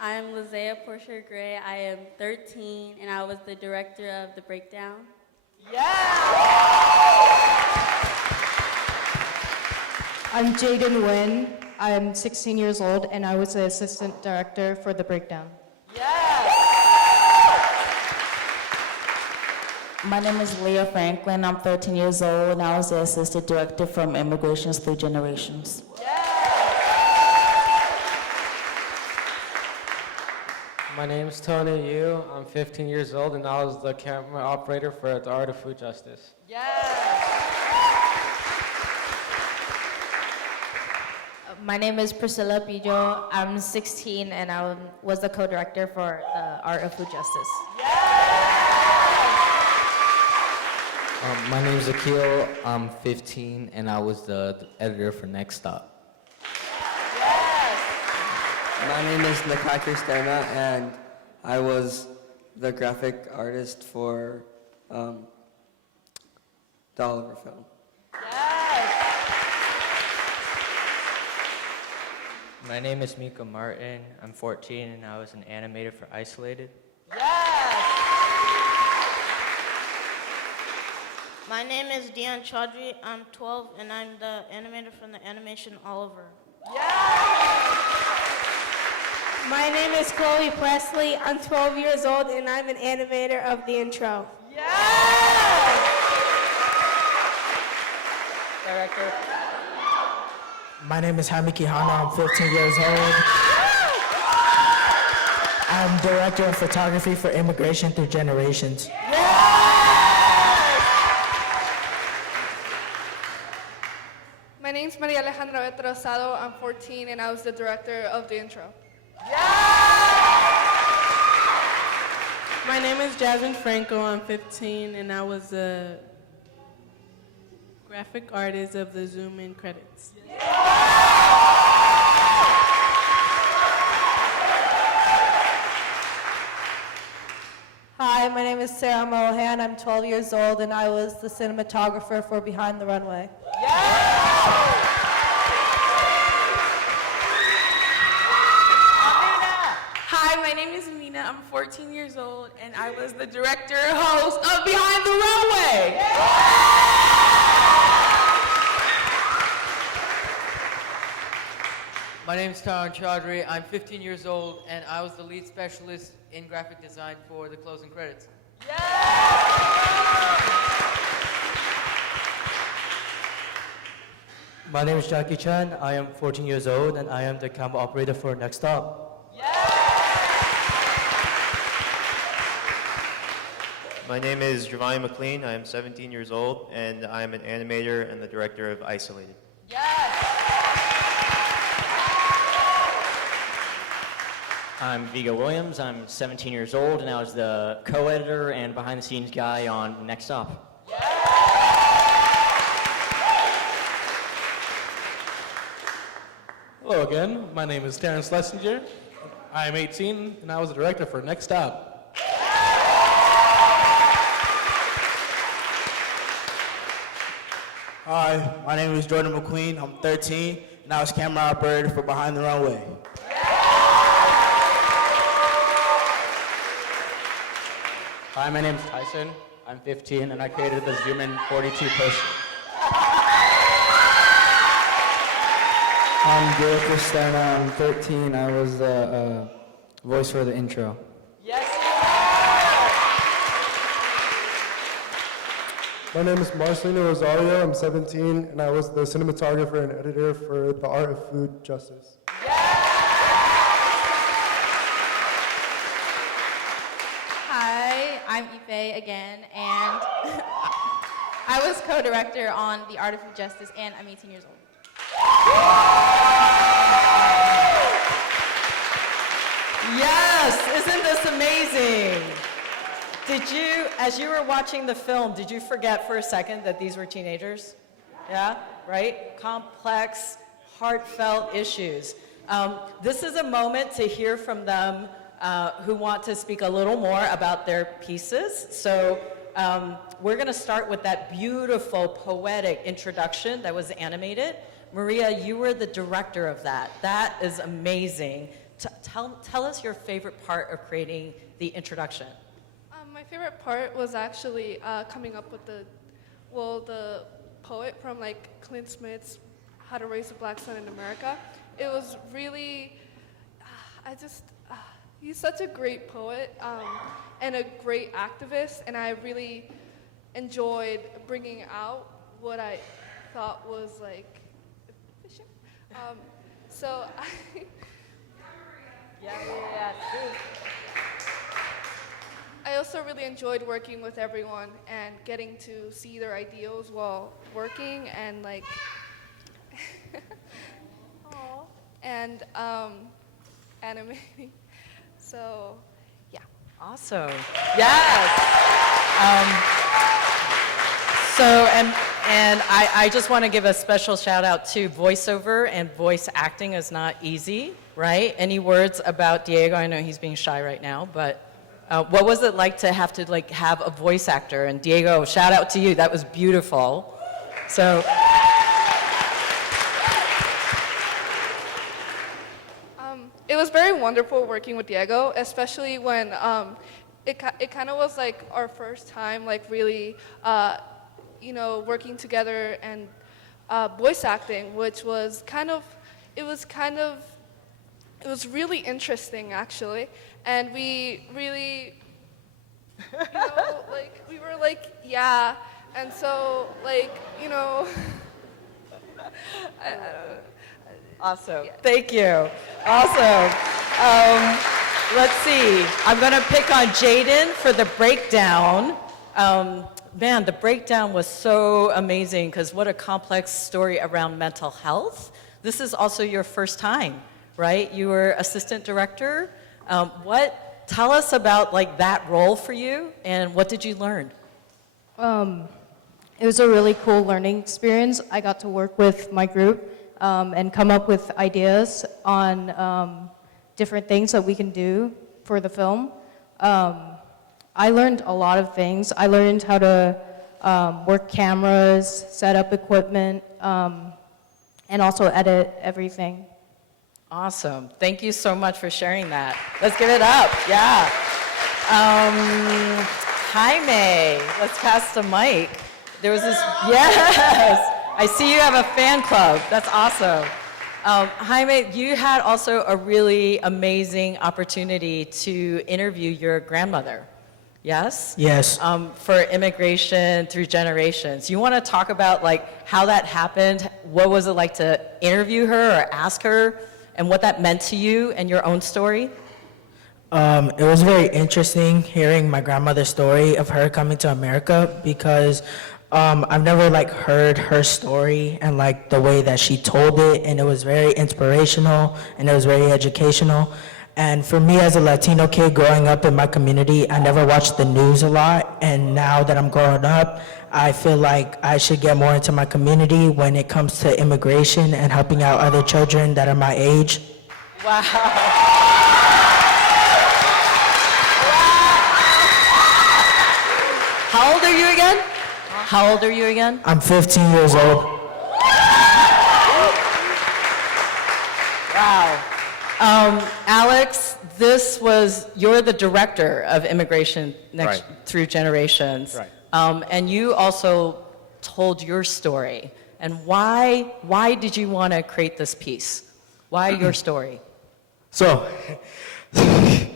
I'm Lizea Portia Gray. I am 13, and I was the director of The Breakdown. I'm Jaden Nguyen. I'm 16 years old, and I was the assistant director for The Breakdown. My name is Leah Franklin. I'm 13 years old, and I was the assistant director from Immigrations Through Generations. My name is Tony Yu. I'm 15 years old, and I was the camera operator for The Art of Food Justice. My name is Priscilla Pijo. I'm 16, and I was the co-director for The Art of Food Justice. My name is Akil. I'm 15, and I was the editor for Next Stop. My name is Nakai Kristana, and I was the graphic artist for the Oliver film. My name is Mika Martin. I'm 14, and I was an animator for Isolated. My name is Dion Chaudhry. I'm 12, and I'm the animator from the animation Oliver. My name is Chloe Presley. I'm 12 years old, and I'm an animator of the intro. Director. My name is Hamiki Hana. I'm 15 years old. I'm Director of Photography for Immigration Through Generations. My name's Maria Alejandra Rosado. I'm 14 and I was the director of the intro. My name is Jasmine Franco. I'm 15 and I was the graphic artist of the ZoomIn credits. Hi, my name is Sarah Mohan. I'm 12 years old, and I was the cinematographer for Behind the Runway. Hi, my name is Amina. I'm 14 years old and I was the director host of Behind the Runway. My name is Taran Chaudhry. I'm 15 years old, and I was the lead specialist in graphic design for the closing credits. My name is Jackie Chan. I am 14 years old, and I am the camera operator for Next Stop. My name is Javine McLean. I am 17 years old, and I am an animator and the director of Isolated. I'm Vigo Williams. I'm 17 years old, and I was the co-editor and behind-the-scenes guy on Next Stop. Hello again. My name is Terrence Schlesinger. I am 18, and I was the director for Next Stop. Hi, my name is Jordan McQueen. I'm 13, and I was camera operator for Behind the Runway. Hi, my name's Tyson. I'm 15, and I created the ZoomIn 42 push. I'm Gil Cristiano. I'm 13. I was the voice for the intro. My name is Marcelino Rosario. I'm 17, and I was the cinematographer and editor for The Art of Food Justice. Hi, I'm Ife again, and I was co-director on The Art of Food Justice, and I'm 18 years old. Yes, isn't this amazing? Did you, as you were watching the film, did you forget for a second that these were teenagers? Yeah, right? Complex, heartfelt issues. This is a moment to hear from them who want to speak a little more about their pieces. So we're going to start with that beautiful, poetic introduction that was animated. Maria, you were the director of that. That is amazing. Tell us your favorite part of creating the introduction. My favorite part was actually coming up with the poet from like Clint Smith's How to Raise a Black Son in America. It was really, he's such a great poet and a great activist, and I really enjoyed bringing out what I thought was like efficient. I also really enjoyed working with everyone and getting to see their ideals while working and like and animating. So, yeah. Awesome. Yes. And I just want to give a special shout out to voiceover, and voice acting is not easy, right? Any words about Diego? I know he's being shy right now, but what was it like to have a voice actor? And Diego, shout out to you. That was beautiful. So. It was very wonderful working with Diego, especially when it kind of was like our first time like really working together and voice acting, which was it was really interesting actually, and we really we were like yeah, and so I don't know. Awesome. Thank you. Awesome. let's see. I'm going to pick on Jaden for the breakdown. Man, the breakdown was so amazing because what a complex story around mental health. This is also your first time, right? You were assistant director. Tell us about like that role for you and what did you learn? It was a really cool learning experience. I got to work with my group and come up with ideas on different things that we can do for the film. I learned a lot of things. I learned how to work cameras, set up equipment, and also edit everything. Awesome. Thank you so much for sharing that. Let's give it up. Yeah. Jaime, let's pass the mic. There was this, yes. I see you have a fan club. That's awesome. Jaime, you had also a really amazing opportunity to interview your grandmother. Yes? Yes. For Immigration Through Generations. You want to talk about like how that happened? What was it like to interview her or ask her, and what that meant to you and your own story? It was very interesting hearing my grandmother's story of her coming to America because I've never like heard her story and like the way that she told it, and it was very inspirational and it was very educational. And for me as a Latino kid growing up in my community, I never watched the news a lot, and now that I'm growing up, I feel like I should get more into my community when it comes to immigration and helping out other children that are my age. Wow. How old are you again? How old are you again? I'm 15 years old. Wow. Alex, you're the director of Immigration Through Generations. Right. And you also told your story. And why did you want to create this piece? Why your story? So, oh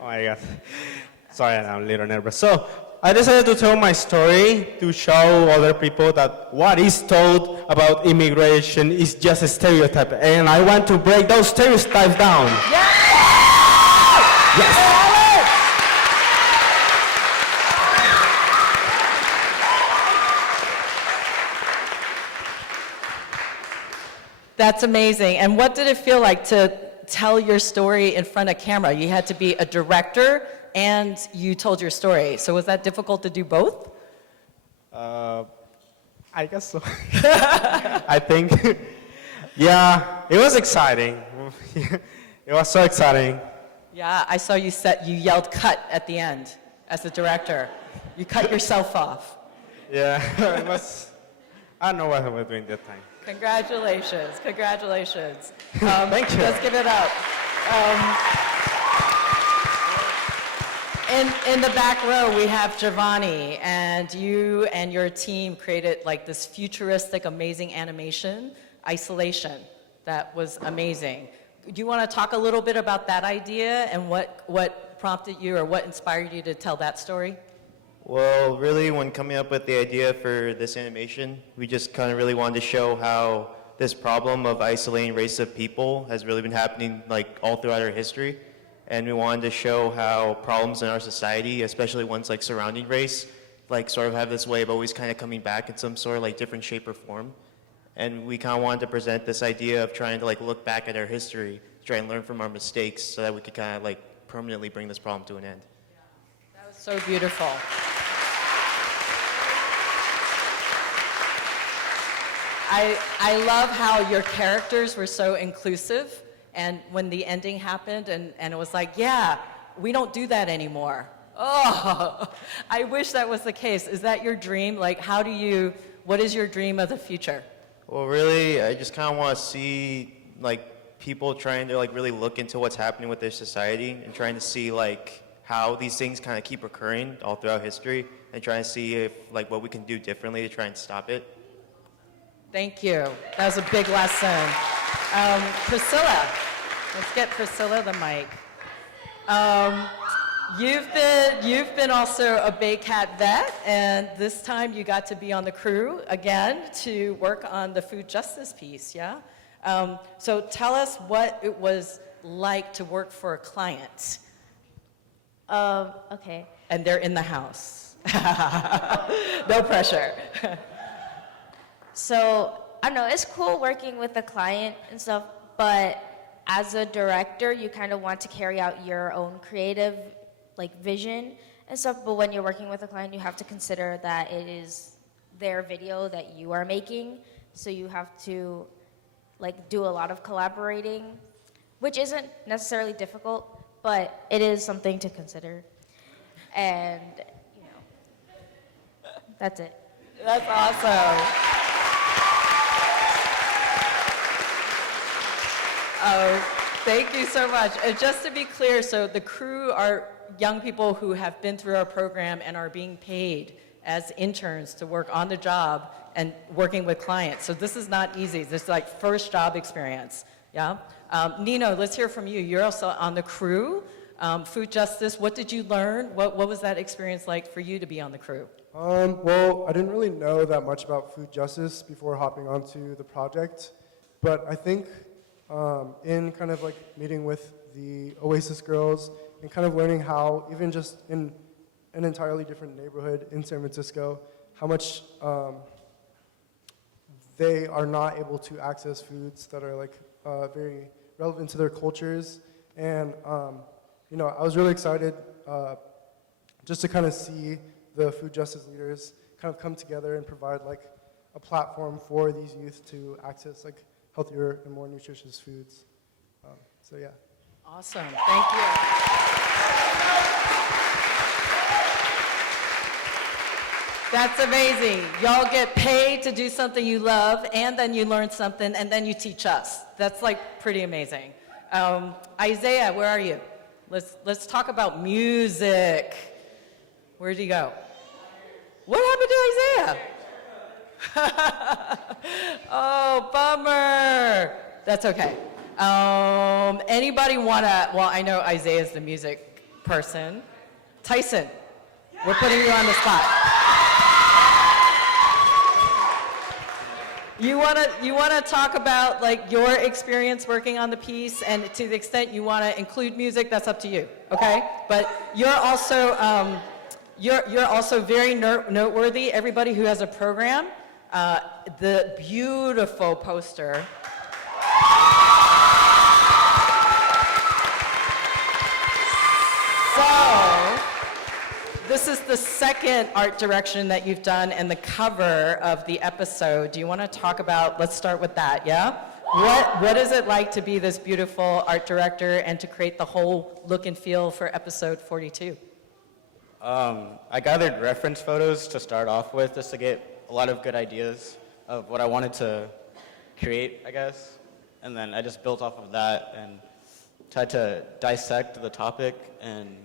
my God. Sorry, I'm a little nervous. So, I decided to tell my story to show other people that what is told about immigration is just a stereotype. And I want to break those stereotypes down. Yes! That's amazing. And what did it feel like to tell your story in front of camera? You had to be a director and you told your story. So was that difficult to do both? I guess so. I think, yeah, it was exciting. It was so exciting. Yeah, I saw you yelled cut at the end as the director. You cut yourself off. Yeah, it was, I don't know what I was doing that time. Congratulations, congratulations. Thank you. Let's give it up. In the back row, we have Giovanni, and you and your team created like this futuristic, amazing animation, Isolation, that was amazing. Do you want to talk a little bit about that idea and what prompted you or what inspired you to tell that story? Well, really, when coming up with the idea for this animation, we just kind of really wanted to show how this problem of isolating races of people has really been happening like all throughout our history. And we wanted to show how problems in our society, especially ones like surrounding race, like sort of have this way of always kind of coming back in some sort of like different shape or form. And we kind of wanted to present this idea of trying to like look back at our history, try and learn from our mistakes so that we could kind of like permanently bring this problem to an end. That was so beautiful. I love how your characters were so inclusive, and when the ending happened and it was like, yeah, we don't do that anymore. Oh, I wish that was the case. Is that your dream? Like, what is your dream of the future? Well, really, I just kind of want to see like people trying to like really look into what's happening with their society and trying to see like how these things kind of keep recurring all throughout history and trying to see if like what we can do differently to try and stop it. Thank you. That was a big lesson. Priscilla, let's get Priscilla the mic. You've been also a Bay Cat vet, and this time you got to be on the crew again to work on the food justice piece, yeah? So tell us what it was like to work for a client Okay. And they're in the house. No pressure. So, I don't know, it's cool working with the client and stuff, but as a director, you kind of want to carry out your own creative, like, vision and stuff, but when you're working with a client, you have to consider that it is their video that you are making, so you have to, like, do a lot of collaborating, which isn't necessarily difficult, but it is something to consider. And, you know, that's it. That's awesome. Oh, thank you so much. Just to be clear, so the crew are young people who have been through our program and are being paid as interns to work on the job and working with clients. So this is not easy. This is like first job experience. Yeah. Nino, let's hear from you. You're also on the crew. Food Justice, what did you learn? What was that experience like for you to be on the crew? Well, I didn't really know that much about food justice before hopping onto the project, but I think in kind of like meeting with the Oasis girls and kind of learning how, even just in an entirely different neighborhood in San Francisco, how much they are not able to access foods that are like very relevant to their cultures. And you know, I was really excited just to kind of see the food justice leaders kind of come together and provide like a platform for these youth to access like healthier and more nutritious foods. So yeah. Awesome, thank you. That's amazing. Y'all get paid to do something you love, and then you learn something, and then you teach us. That's like pretty amazing. Isaiah, where are you? Let's talk about music. Where'd he go? What happened to Isaiah? Oh, bummer. That's okay. Anybody wanna, well, I know Isaiah's the music person. Tyson, we're putting you on the spot. You wanna talk about like your experience working on the piece, and to the extent you wanna include music, that's up to you, okay? But you're also very noteworthy. Everybody who has a program, the beautiful poster. So, this is the second art direction that you've done and the cover of the episode. Do you want to talk about, let's start with that, yeah? What is it like to be this beautiful art director and to create the whole look and feel for episode 42? I gathered reference photos to start off with just to get a lot of good ideas of what I wanted to create, I guess. And then I just built off of that and tried to dissect the topic and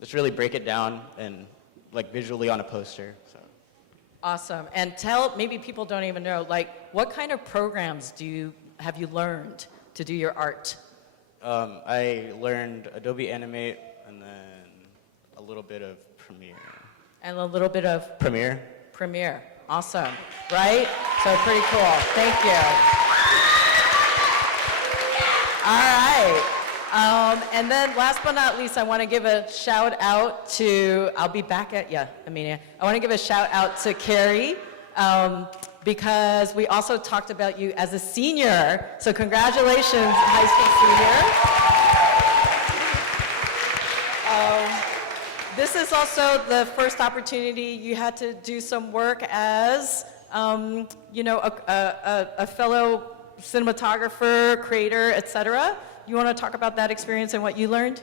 just really break it down and like visually on a poster. So. Awesome. And maybe people don't even know, like, what kind of programs have you learned to do your art? I learned Adobe Animate and then a little bit of Premiere. And a little bit of? Premiere. Premiere. Awesome. Right? So pretty cool. Thank you. All right. And then last but not least, I want to give a shout out to, I'll be back at you, Amelia. I want to give a shout out to Carrie, because we also talked about you as a senior. So congratulations, high school senior. This is also the first opportunity you had to do some work as, you know, a fellow cinematographer, creator, etc. You want to talk about that experience and what you learned?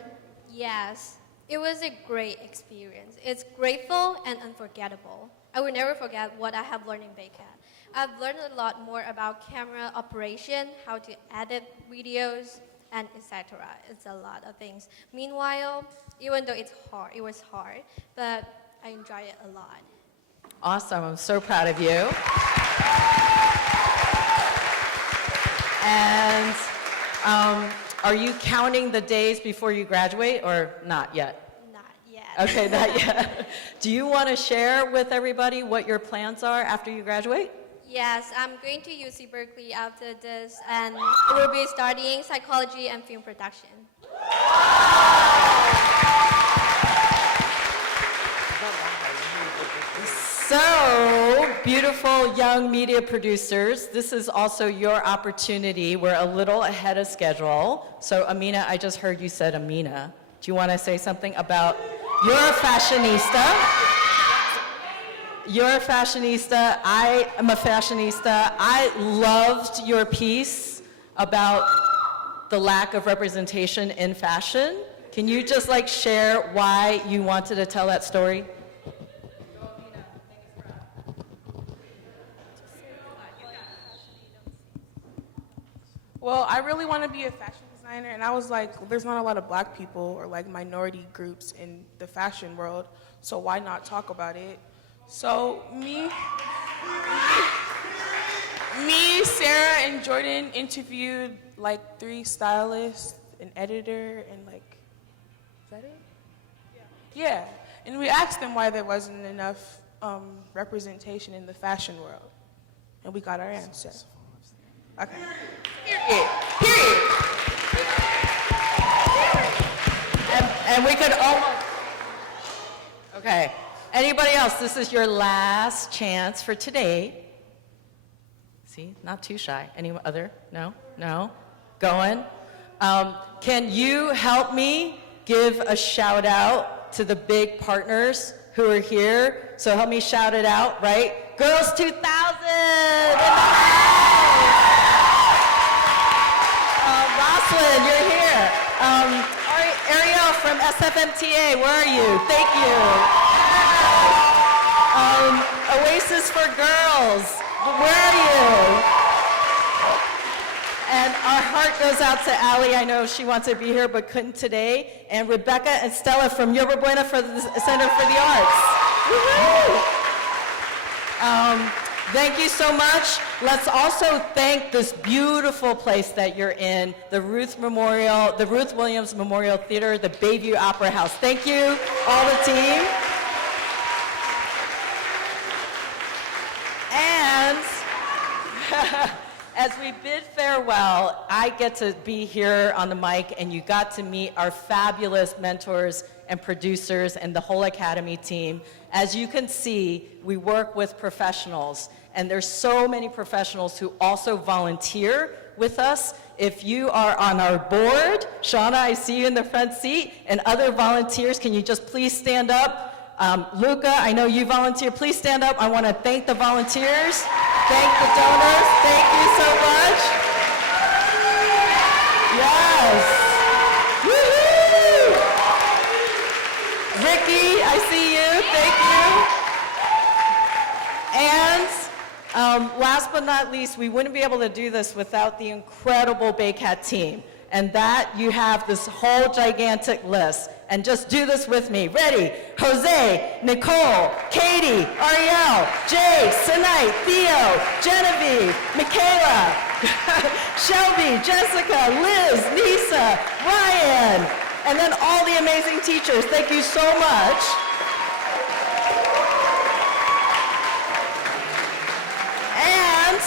Yes, it was a great experience. It's grateful and unforgettable. I will never forget what I have learned in BayCat. I've learned a lot more about camera operation, how to edit videos, and etc. It's a lot of things. Meanwhile, even though it was hard, but I enjoyed it a lot. Awesome, I'm so proud of you. And are you counting the days before you graduate or not yet? Not yet. Okay, not yet. Do you want to share with everybody what your plans are after you graduate? Yes, I'm going to UC Berkeley after this, and I will be studying psychology and film production. So, beautiful young media producers, this is also your opportunity. We're a little ahead of schedule. So, Amina, I just heard you said Amina. Do you want to say something about you're a fashionista? You're a fashionista. I am a fashionista. I loved your piece about the lack of representation in fashion. Can you just like share why you wanted to tell that story? Well, I really want to be a fashion designer, and I was like, well, there's not a lot of black people or like minority groups in the fashion world, so why not talk about it? So me, Sarah, and Jordan interviewed like 3 stylists, an editor, and like, is that it? Yeah, and we asked them why there wasn't enough representation in the fashion world, and we got our answer. Okay. Period. And we could almost. Okay. Anybody else? This is your last chance for today. See, not too shy. Any other? No? No? Going? Can you help me give a shout out to the big partners who are here? So help me shout it out, right? Girls 2000 in the house! Roslyn, you're here. Ariel from SFMTA, where are you? Thank you. Oasis for Girls, where are you? And our heart goes out to Allie. I know she wants to be here but couldn't today. And Rebecca and Stella from Yerba Buena for the Center for the Arts. Woohoo! Thank you so much. Let's also thank this beautiful place that you're in, the Ruth Williams Memorial Theater, the Bayview Opera House. Thank you, all the team. And as we bid farewell, I get to be here on the mic, and you got to meet our fabulous mentors and producers and the whole Academy team. As you can see, we work with professionals, and there's so many professionals who also volunteer with us. If you are on our board, Shauna, I see you in the front seat, and other volunteers, can you just please stand up? Luca, I know you volunteer. Please stand up. I want to thank the volunteers, thank the donors. Thank you so much. Yes. Woo-hoo! Ricky, I see you. Thank you. And last but not least, we wouldn't be able to do this without the incredible Baycat team. And that you have this whole gigantic list. And just do this with me. Ready? Jose, Nicole, Katie, Ariel, Jay, Sinai, Theo, Genevieve, Michaela, Shelby, Jessica, Liz, Nisa, Ryan, and then all the amazing teachers. Thank you so much. And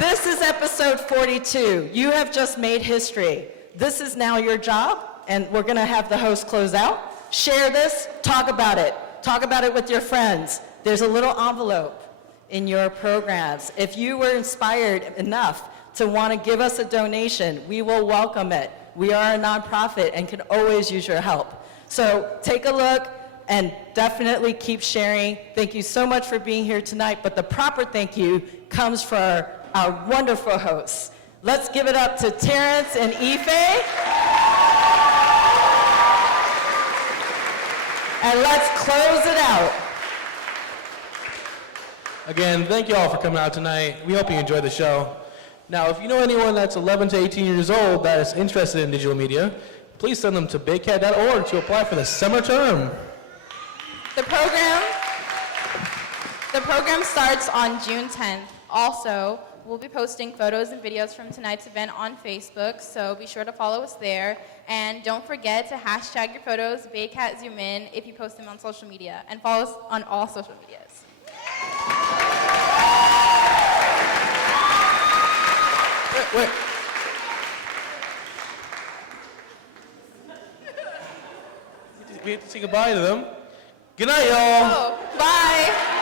this is episode 42. You have just made history. This is now your job, and we're gonna have the host close out. Share this, talk about it. Talk about it with your friends. There's a little envelope in your programs. If you were inspired enough to wanna give us a donation, we will welcome it. We are a nonprofit and can always use your help. So take a look and definitely keep sharing. Thank you so much for being here tonight, but the proper thank you comes from our wonderful hosts. Let's give it up to Terrence and Ife. And let's close it out. Again, thank you all for coming out tonight. We hope you enjoyed the show. Now, if you know anyone that's 11 to 18 years old that is interested in digital media, please send them to baycat.org to apply for the summer term. The program starts on June 10th. Also, we'll be posting photos and videos from tonight's event on Facebook, so be sure to follow us there. And don't forget to hashtag your photos, Baycat ZoomIn, if you post them on social media. And follow us on all social medias. Wait. we have to say goodbye to them. Good night, y'all. Oh, bye.